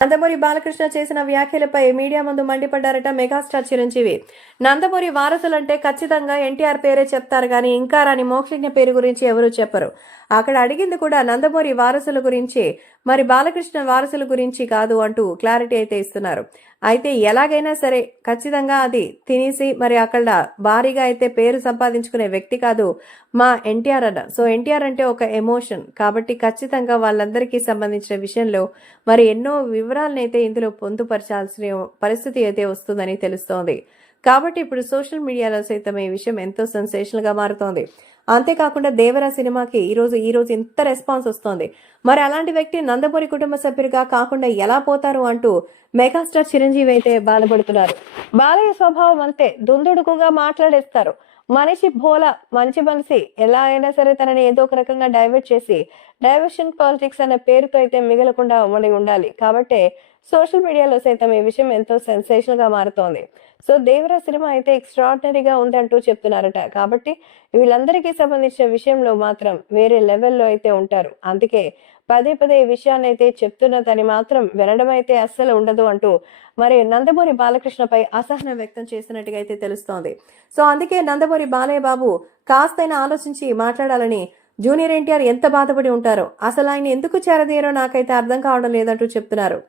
నందమూరి బాలకృష్ణ చేసిన వ్యాఖ్యలపై మీడియా ముందు మండిపడ్డారట మెగాస్టార్ చిరంజీవి. నందమూరి వారసులంటే ఖచ్చితంగా ఎన్టీఆర్ పేరే చెప్తారు కానీ ఇంకా రాని మోక్షజ్ఞ పేరు గురించి ఎవరూ చెప్పరు. అక్కడ అడిగింది కూడా నందమూరి వారసుల గురించి, మరి బాలకృష్ణ వారసుల గురించి కాదు అంటూ క్లారిటీ అయితే ఇస్తున్నారు. అయితే ఎలాగైనా సరే ఖచ్చితంగా అది తినేసి మరి అక్కడ భారీగా అయితే పేరు సంపాదించుకునే వ్యక్తి కాదు మా ఎన్టీఆర్ అన్న. సో ఎన్టీఆర్ అంటే ఒక ఎమోషన్ కాబట్టి ఖచ్చితంగా వాళ్ళందరికీ సంబంధించిన విషయంలో మరి ఎన్నో వివరాలను అయితే ఇందులో పొందుపరచాల్సిన పరిస్థితి అయితే వస్తుందని తెలుస్తోంది. కాబట్టి ఇప్పుడు సోషల్ మీడియాలో సైతం ఈ విషయం ఎంతో సెన్సేషనల్ గా మారుతోంది. అంతేకాకుండా దేవరా సినిమాకి ఈ రోజు ఇంత రెస్పాన్స్ వస్తోంది. మరి అలాంటి వ్యక్తి నందమూరి కుటుంబ సభ్యుడిగా కాకుండా ఎలా పోతారు అంటూ మెగాస్టార్ చిరంజీవి అయితే బాధపడుతున్నారు. బాలయ్య స్వభావం అంతే, దుందుడుకుగా మాట్లాడేస్తారు. మనిషి భోల, మంచి మనిషి, ఎలా అయినా సరే తనని ఏదో ఒక రకంగా డైవర్ట్ చేసి డైవర్షన్ పాలిటిక్స్ అనే పేరుతో అయితే మిగలకుండా ఉండాలి. కాబట్టి సోషల్ మీడియాలో సైతం ఈ విషయం ఎంతో సెన్సేషనల్ గా మారుతోంది. సో దేవరా సినిమా అయితే ఎక్స్ట్రాడినరీగా ఉందంటూ చెప్తున్నారట. కాబట్టి వీళ్ళందరికీ సంబంధించిన విషయంలో మాత్రం వేరే లెవెల్లో అయితే ఉంటారు. అందుకే పదే పదే ఈ విషయాన్ని అయితే చెప్తున్నదని మాత్రం వినడం అయితే అస్సలు ఉండదు అంటూ మరి నందమూరి బాలకృష్ణపై అసహనం వ్యక్తం చేసినట్టుగా అయితే తెలుస్తోంది. సో అందుకే నందమూరి బాలయ్య బాబు కాస్తైనా ఆలోచించి మాట్లాడాలని జూనియర్ ఎన్టీఆర్ ఎంత బాధపడి ఉంటారో, అసలు ఆయన ఎందుకు చేరదీయరో నాకైతే అర్థం కావడం లేదంటూ చెప్తున్నారు.